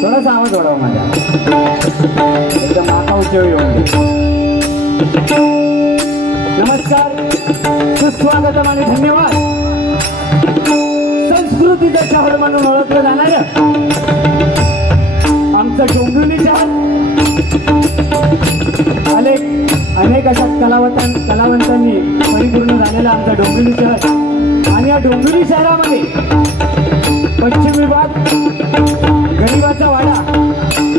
थोडासा आवाज वाढवा माझा एकदम माथा उंचावर येऊन दे. नमस्कार, सुस्वागतम आणि धन्यवाद. संस्कृतीचं शहर म्हणून ओळखलं जाणार आमचं डोंबिवली शहर अनेक अशा कलावंतांनी परिपूर्ण झालेलं आमचं डोंबिवली शहर. आणि या डोंबिवली शहरामध्ये पश्चिम विभाग गरीबाचा वाडा,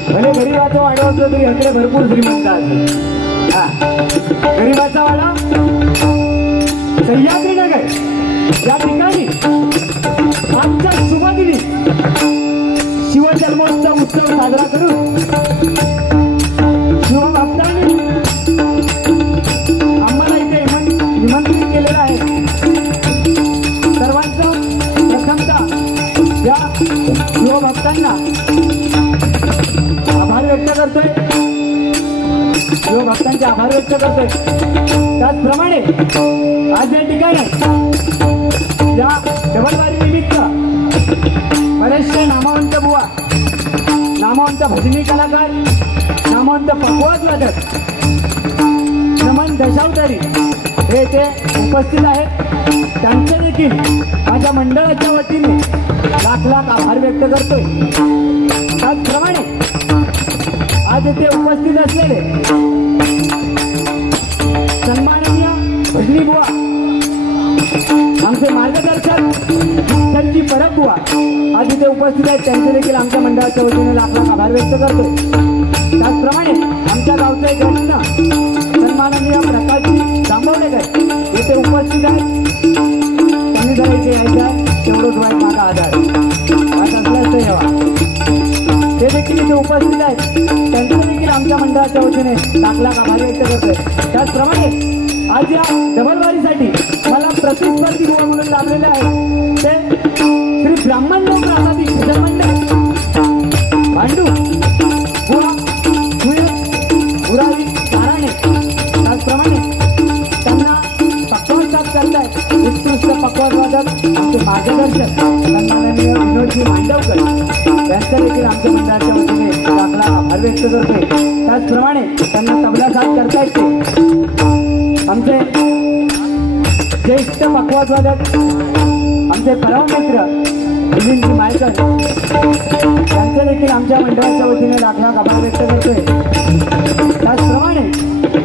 भले गरीबाचा वाडा असतो तरी याकडे भरपूर श्रीमंत असेल. गरीबाचा वाडा सह्याद्रीनगर या ठिकाणी आमच्या सुमदिनी शिवजन्मोत्सव उत्सव साजरा करून शिवभक्तांनी आम्हाला इथे निमंत्रित केलेलं आहे. सर्वांचं प्रथमतः या शिवभक्तांना आभार व्यक्त करतोय, शिवभक्तांचे आभार व्यक्त करतोय. त्याचप्रमाणे आज या ठिकाणी या डबलवारी निमित्त बरेचसे नामवंत बुवा, नामवंत भजनी कलाकार, नामवंत पकवाज वादक, नमन दशावतारी हे इथे उपस्थित आहेत. त्यांचे देखील माझ्या मंडळाच्या वतीने लाख लाख आभार व्यक्त करतोय. त्याचप्रमाणे आज इथे उपस्थित असलेले सन्माननीय भजनी बुवा, आमचे मार्गदर्शक विठ्ठलजी परब बुवा आज इथे उपस्थित आहेत. त्यांचे देखील आमच्या मंडळाच्या वतीने लाख लाख आभार व्यक्त करतोय. त्याचप्रमाणे आमच्या गावचे गणना सन्माननीय प्रकाशजी जांभवलेकर इथे उपस्थित आहेत. त्यांनी जरा इथे यायचं आहे, तेवढंच वाईट माझा आधार आज असलाच ते यावा. ते देखील इथे उपस्थित आहेत. त्यांचं देखील आमच्या मंडळाच्या वतीने लाख लाख आभार व्यक्त करतोय. त्याचप्रमाणे आज या डबलवारीसाठी मला प्रतिस्पर्धी बुवा म्हणून लाभलेले आहे ते श्री ब्राह्मण लोक प्रासादिक भजन मंडळ भांडू बुवा उरावी ताराणे. त्याचप्रमाणे त्यांना पक्वाद साथ करतायत उत्कृष्ट पक्वाद वादक आमचे मार्गदर्शक सन्माननीय विनोदजी मांडवकर यांचा देखील आमच्या मंडळाच्या वतीने आपला आभार व्यक्त करतोय। त्याचप्रमाणे त्यांना तबला साथ करता येते आमचे ज्येष्ठ पक्वाद्वादक आमचे परम मित्र मिलिंदजी मायकर यांचे देखील आमच्या मंडळाच्या वतीने लाख लाख आभार व्यक्त करतोय। त्याचप्रमाणे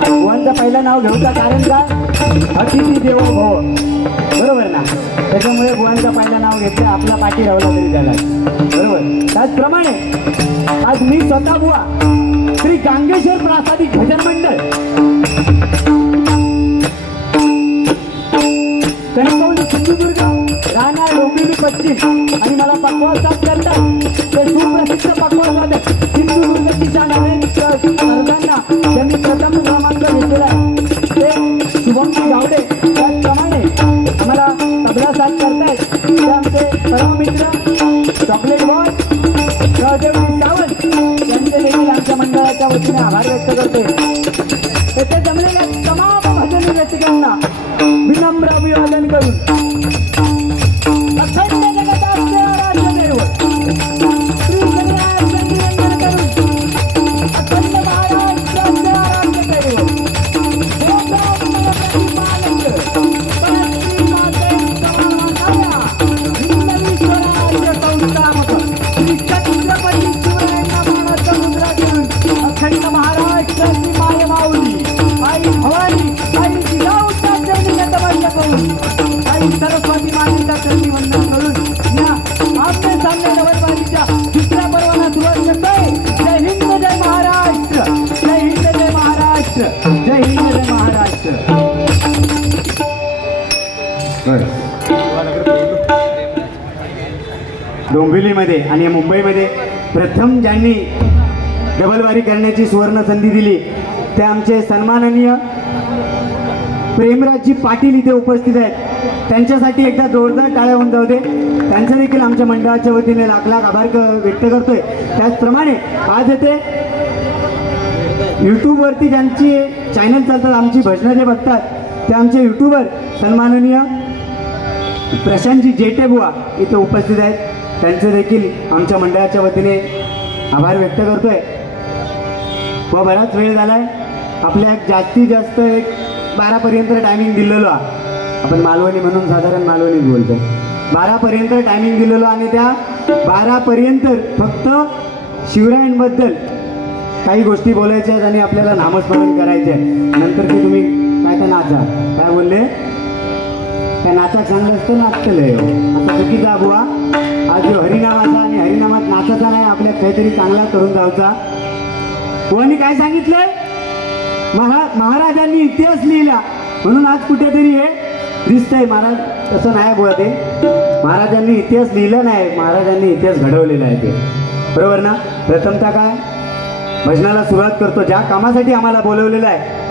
बुवांचं पहिलं नाव घेऊचं कारण काय, अतिथी देवो भव, बरोबर ना, त्याच्यामुळे बुवांचं पहिलं नाव घेतलं आपला पाठी रावला तरी त्याला, बरोबर। त्याचप्रमाणे आज मी स्वतः बुवा श्री गांगेश्वर प्रासादिक भजन मंडळ कणकवली सिंधुदुर्ग राहणार डोंबिवली पश्चिम आणि मला पक्वास साथ करतात ते सुप्रसिद्ध पक्वासवादक सिंधुदुर्गची सर्वांना त्यांनी प्रथम क्रमांक घेतलेला आहे ते शुभमजी गावडे। त्याचप्रमाणे आम्हाला तबला साथ करतायत ते आमचे परम मित्र चॉकलेट बॉय सहदेवजी सावंत यांचे देखील आमच्या मंडळाच्या वतीने आभार व्यक्त करते। येथे जमलेल्या तमाम भजनी रसिकांना विनम्र अभिवादन करून अखंड जगताचे आराध्य दैवत श्री गणरायाचे वंदन करून अखंड महाराष्ट्राचे आराध्य दैवत अखंड महाराष्ट्राची माय माऊली आई भवानी आई जिजाऊच्या चरणी नतमस्तक करून आई सरस्वती मातेच्या चरणी वंदन करून या आमने सामने नवलबाजीच्या दुसऱ्या पर्वाला सुरुवात करतोय। जय हिंद जय महाराष्ट्र, जय हिंद जय महाराष्ट्र, जय हिंद जय महाराष्ट्र। डोंबिवलीमध्ये आणि मुंबईमध्ये प्रथम ज्यांनी डबलवारी करण्याची सुवर्ण संधी दिली ते आमचे सन्माननीय प्रेमराजजी पाटील इथे उपस्थित आहेत। त्यांच्यासाठी एकदा जोरदार टाळ्या होऊन जाऊ दे। त्यांचं देखील आमच्या मंडळाच्या वतीने लाख लाख आभार व्यक्त करतोय। त्याचप्रमाणे आज येथे यूट्यूबवरती ज्यांची चॅनल चालतात, आमची भजनं जे बघतात ते आमचे यूट्यूबर सन्माननीय प्रशांतजी जेटे बुवा इथे उपस्थित आहेत। त्यांचे देखील आमच्या मंडळाच्या वतीने आभार व्यक्त करतोय। व बराच वेळ झालाय, आपल्या जास्तीत जास्त एक 12पर्यंत टायमिंग दिलेलो आपण मालवणी म्हणून साधारण मालवणीच बोलतो। 12पर्यंत टायमिंग दिलेलो आणि त्या 12पर्यंत फक्त शिवरायांबद्दल काही गोष्टी बोलायच्या आहेत आणि आपल्याला नामस्मरण करायचे आहे। नंतर की तुम्ही काय तर नाचा, काय बोलले त्या नाचा चांगलं असतं नाचतलंय आता चुकीचा बुवा। आज जो हरिनामाचा आणि हरिनामात नाचाचा नाही, आपल्या काहीतरी चांगला करून जायचा। बुवांनी काय सांगितलंय, महाराजांनी इतिहास लिहिला म्हणून आज कुठेतरी हे दिसतंय। महाराज तसं नाही बुवा, ते महाराजांनी इतिहास लिहिला नाही, महाराजांनी इतिहास घडवलेला आहे ते, बरोबर ना। प्रथमतः काय भजनाला सुरुवात करतो, ज्या कामासाठी आम्हाला बोलवलेलं आहे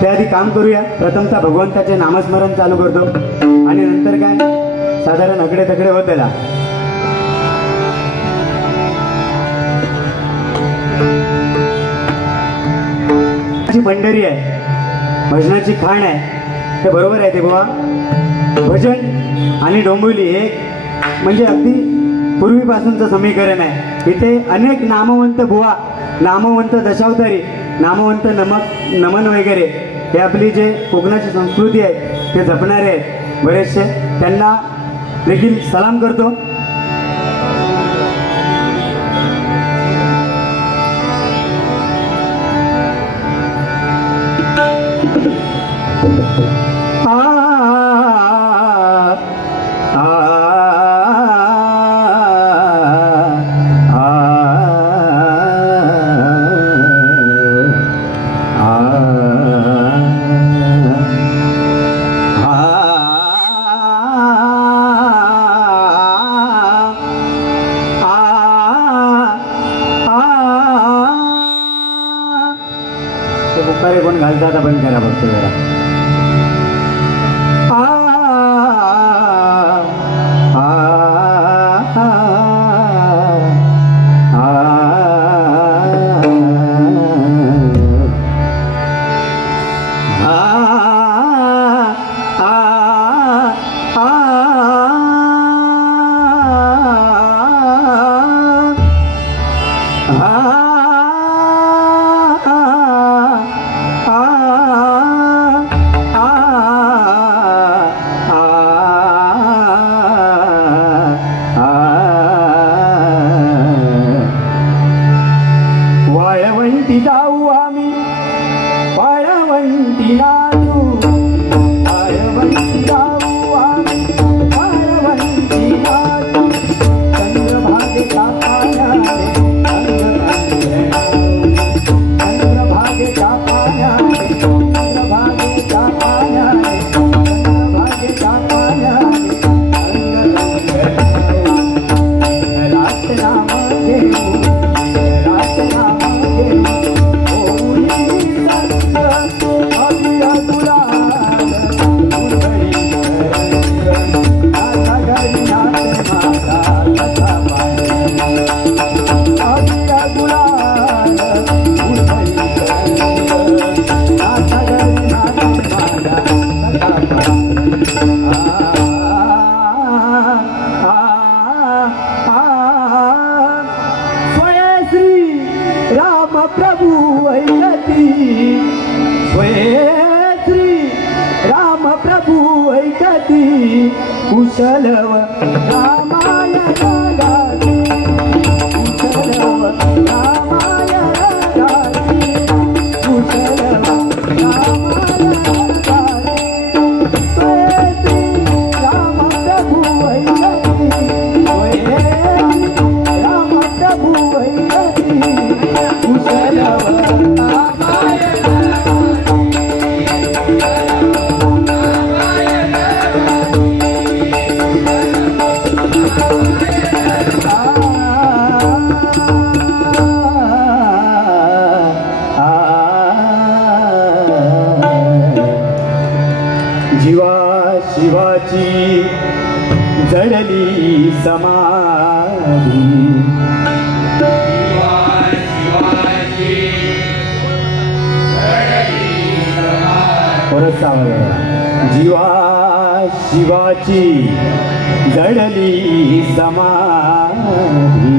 त्याआधी काम करूया। प्रथमतः भगवंताचे नामस्मरण चालू करतो आणि नंतर काय साधारण अकडे तकडे होत त्याला भंडारी आहे, भजनाची खाण आहे, ते बरोबर आहे ते बुवा। भजन आणि डोंबिवली हे म्हणजे अगदी पूर्वीपासूनचं समीकरण आहे। इथे अनेक नामवंत बुवा, नामवंत दशावतारी, नामवंत नमन वगैरे हे आपली जे कोकणाची संस्कृती आहे ते जपणारे आहेत बरेचसे, त्यांना देखील सलाम करतो। बुखारे कोण घालतात बंद करा फक्त जरा। पाळवंटी जाऊ आम्ही पाळवंटी नाचू पाळवंटी जाऊ आम्ही पाळवंटी नाचू चंद्रभागेच्या पाण्याने चंद्रभागेच्या पाण्याने चंद्रभागेच्या पाण्याने चंद्रभागेच्या पाण्याने कुशलव रामाय गाती कुशलव रामाय गाती कुशलव रामाय गाती राम प्रभु ऐकती राम प्रभु ऐकती कुशलव रामाय शिवाची जडली समाधी परत जीवा शिवाची जडली समाधी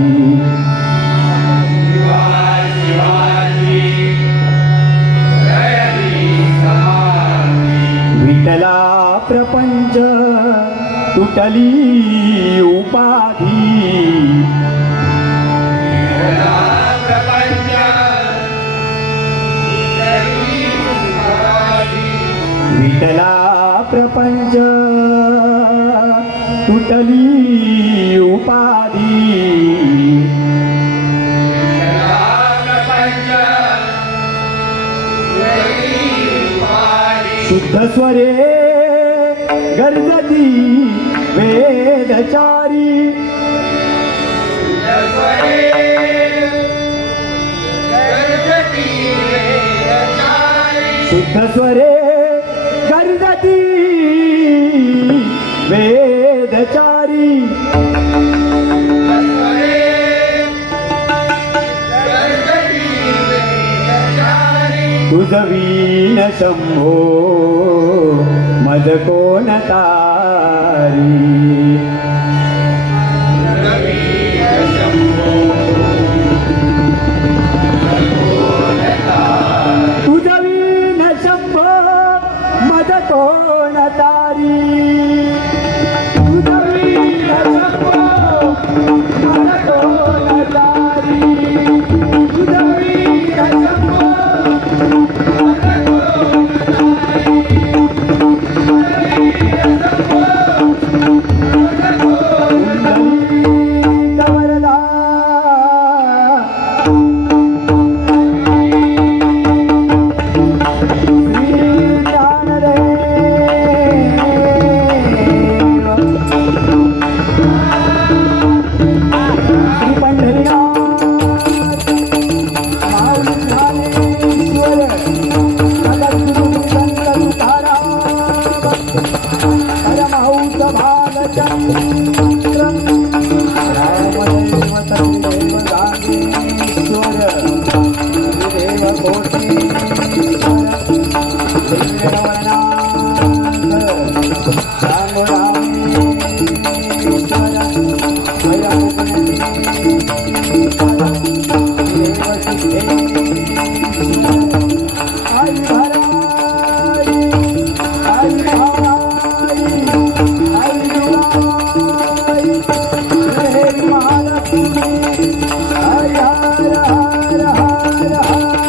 विठला प्रपंच तुटली उपाधी विठला प्रपंच तुटली उपाधी शुद्ध स्वरे गर्जती वेदचारी शुद्ध स्वरे गर्जती वेदचारी तुझवीन शंभो मज कोण तारी तुझवीन शंभो मज कोण तारी तुझवीन शंभो मज कोण तारी तुझवीन शंभो हर हर हर हर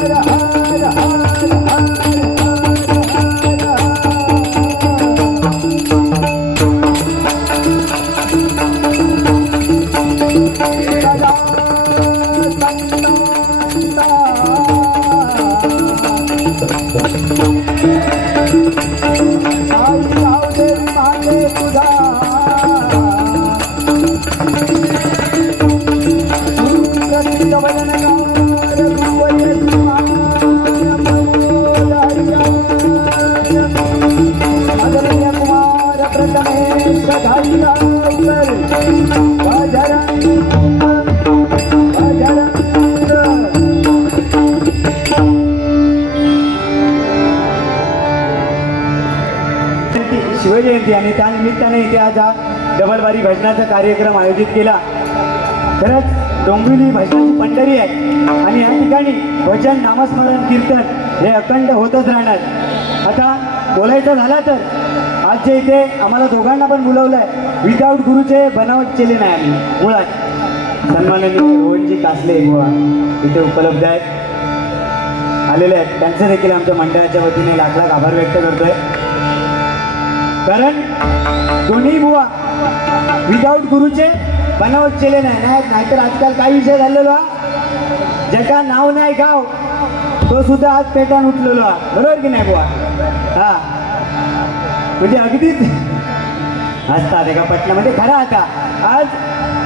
शिवजयंती आणि त्यानिमित्ताने इथे आज हा डबलबारी भजनाचा कार्यक्रम आयोजित केला। खरंच डोंबिवली भजनाची पंढरी आहे आणि या ठिकाणी भजन नामस्मरण कीर्तन हे अखंड होतच राहणार। आता बोलायचं झालं तर आज जे इथे आम्हाला दोघांना पण बोलवलं आहे विदाऊट गुरुचे बनावट केले नाही आम्ही मुळात। सन्माननीय रोहनजी कासले बुवा इथे उपलब्ध आहेत आलेले आहेत त्यांचं देखील आमच्या मंडळाच्या वतीने लाख लाख आभार व्यक्त करतोय। कारण दोन्ही बुवा विदाऊट गुरुचे बनावट केले नाहीतर आजकाल काय विषय झालेला ज्याचा नाव नाही गाव तो सुद्धा आज पेटान उठलेलो बरोबर की नाही बुवा। हा म्हणजे अगदीच असतात एका पटण्यामध्ये खरा आता आज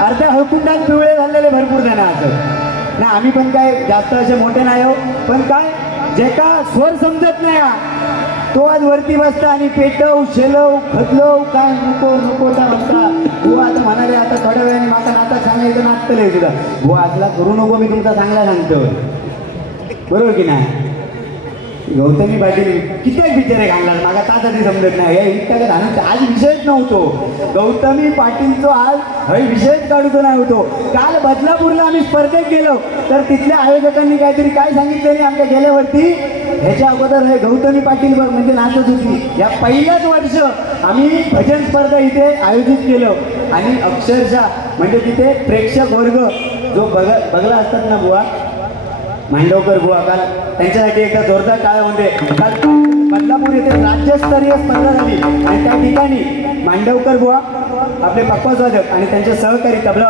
अर्ध्या हळकुंडात पिवळे झालेले भरपूर जण असं ना आम्ही पण काय जास्त असे मोठे नाही हो पण काय जे का स्वर समजत नाही तो आज वरती बसता आणि पेटव शेलव खदलव काय नको नको त्या म्हणता बुवा आता म्हणाले आता थोड्या वेळाने माझा नाता सांगायचं नाचतलंय तुला बुवा असला करू नको मी तुमचा चांगला सांगतो बरोबर की नाही। गौतमी पाटील कित्येक बिचारे घालणार माझा का कधी समजत नाही हे इतक्या धानाचा आज विषयच नव्हतो गौतमी पाटीलचो आज हे विषयच काढूचो नाही होतो। काल बदलापूरला आम्ही स्पर्धेत गेलो तर तिथल्या आयोजकांनी काहीतरी काय सांगितलं नाही आमच्या गेल्यावरती ह्याच्या अगोदर हे गौतमी पाटील म्हणजे नाचत होती या पहिल्याच वर्ष आम्ही भजन स्पर्धा इथे आयोजित केलं आणि अक्षरशः म्हणजे तिथे प्रेक्षक वर्ग जो बघला असतात ना बुवा मांडवकर बुवा काल त्यांच्यासाठी एकदा जोरदार टाळ्या काल बदलापूर येथे राज्यस्तरीय स्पर्धा झाली आणि त्या ठिकाणी मांडवकर बुवा आपले पक्वाज वादक आणि त्यांचे सहकारी तबला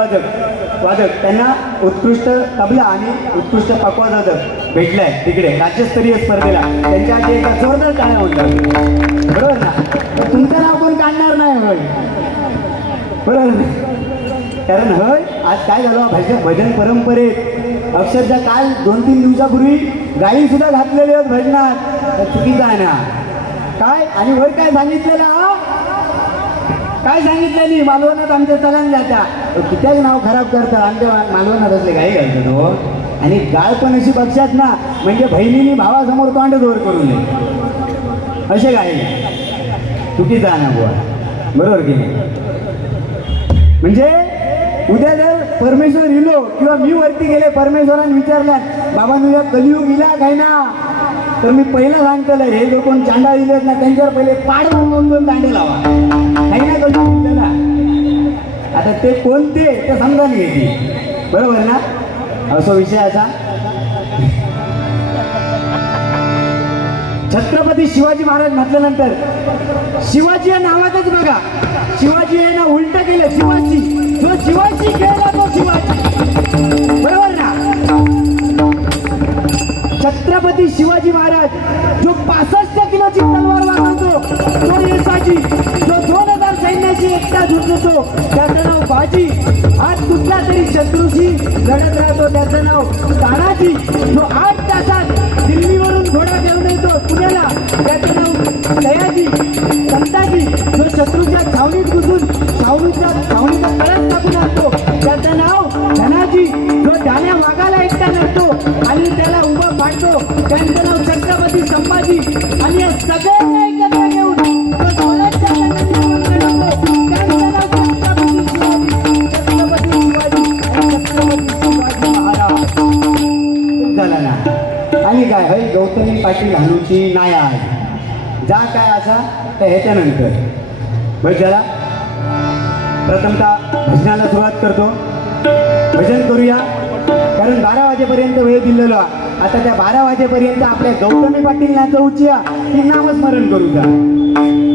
वादक त्यांना उत्कृष्ट तबला आणि उत्कृष्ट पक्वाज वादक भेटलाय तिकडे राज्यस्तरीय स्पर्धेला त्यांच्यासाठी एका जोरदार टाळ्या म्हणतात बरोबर ना। तर तुमचं नाव कोण काढणार नाही होय बरोबर कारण होय आज काय झालं भजन परंपरेत अक्षरशः काल 2-3 दिवसापूर्वी गाई सुद्धा घातलेले आहेत भजनात चुकीचं आहे ना काय आणि वर काय सांगितलेलं काय सांगितलं मालवणात आमच्या चलन जात्या कित्याक नाव खराब करतात आमच्या मालवणात असले गाई घालतात हो आणि गाळ पण अशी बघशात ना म्हणजे बहिणीने भावासमोर तोंड जोर करू नये असे गाई चुकीचं आहे ना बुवा बरोबर की नाही। म्हणजे उद्या जर परमेश्वर इलो किंवा मी वरती गेले परमेश्वराने विचारल्यात बाबा तुझ्या कलियुग इला काय ना तर मी पहिलं सांगतलं हे जो कोण चांडा दिलेत ना त्यांच्यावर पहिले पाड दोन दांडे लावा काही ना कलियुग इलेला आता ते कोणते ते समजावून घ्यायची बरोबर ना असा विषय असा। छत्रपती शिवाजी महाराज म्हटल्यानंतर शिवाजी या नावातच बघा शिवाजी हे ना उलट केलं शिवाजी जो शिवाजी केला तो शिवाजी बरोबर ना। छत्रपती शिवाजी महाराज जो 65 किलोची तलवार वाजवतो तो येसाजी जो 2000 सैन्याची एकटा झुंजतो त्याचं नाव बाजी आज कुठल्या तरी शत्रूशी लढत राहतो त्याचं नाव तानाजी जो 8 तासात दिल्लीवरून घोडा घेऊन येतो पुण्याला त्याचं नाव सयाजी संताजी जो शत्रूच्या छावणीत घुसून छावणीचा कळस टाकून आणतो त्याचं नाव धनाजी जो ढाण्या वाघाला एकटा नसतो आणि त्याला उभं पाडतो त्यांचं नाव छत्रपती संभाजी आणि या सगळ्यांना एकत्र घेऊन त्यांचं नाव छत्रपती शिवाजी महाराज झाला ना। आणि काय हय गौतमी पाटील हानूची नाया जा काय असा तर ह्याच्यानंतर बघ जरा प्रथमतः भजनाला सुरुवात करतो भजन करूया कारण 12 वाजेपर्यंत वेळ दिलेलो आता त्या 12 वाजेपर्यंत आपल्या गौतमी पाटील नाचवूया की नामस्मरण करू का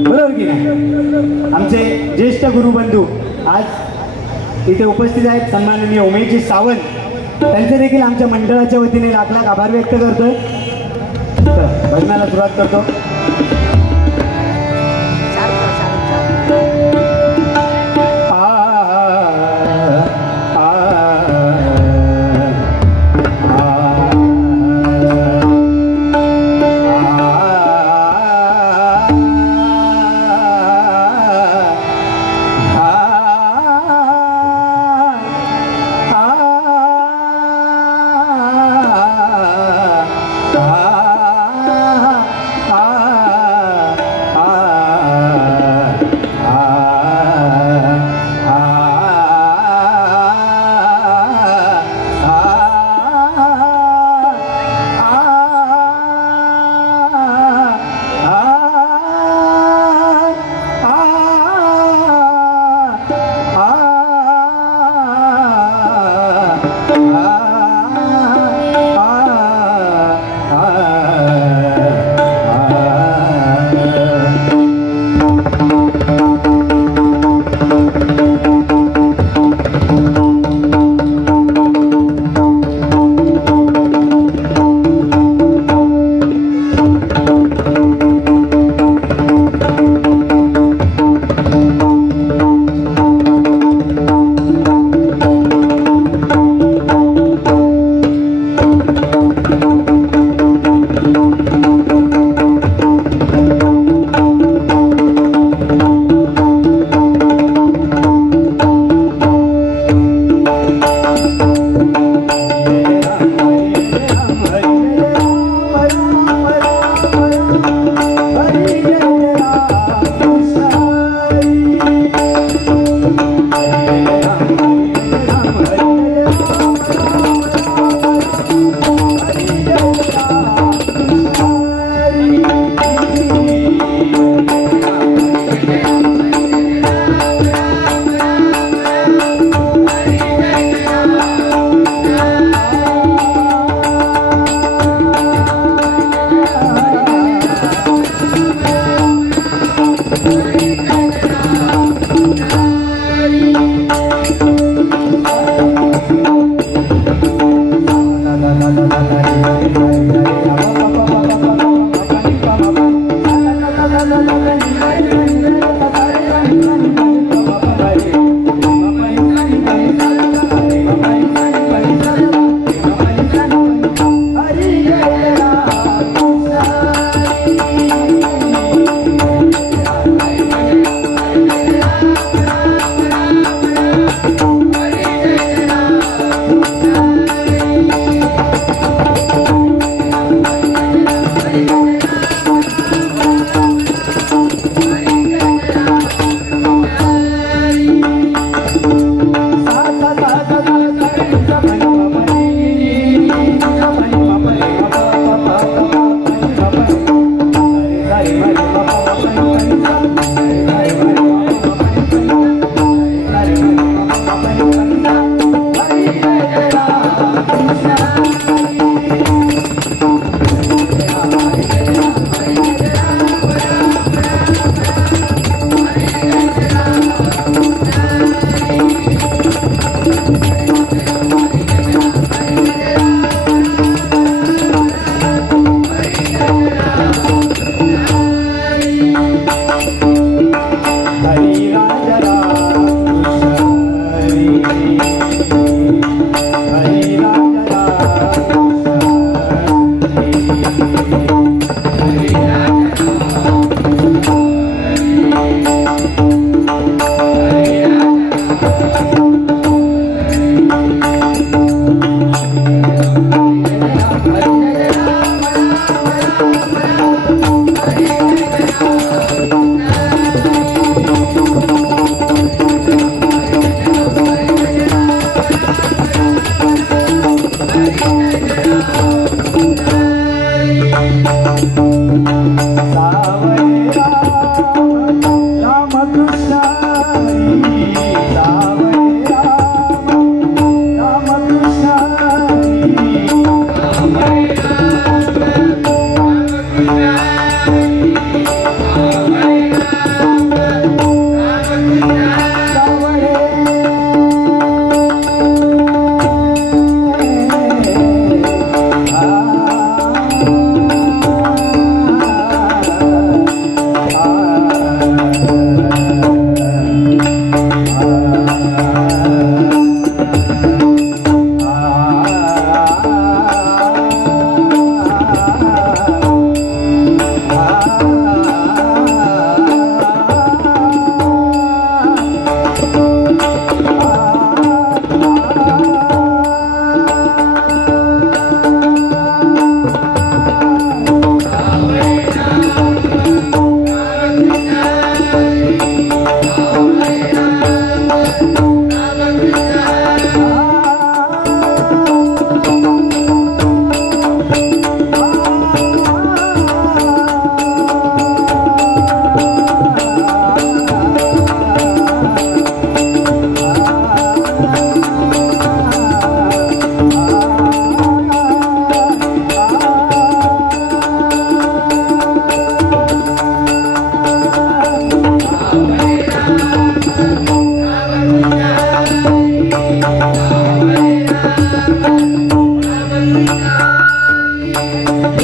बरोबर की नाही। आमचे ज्येष्ठ गुरुबंधू आज इथे उपस्थित आहेत सन्माननीय उमेशजी सावंत त्यांचे देखील आमच्या मंडळाच्या वतीने लाख लाख आभार व्यक्त करतोय। भजनाला सुरुवात करतो.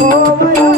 होवया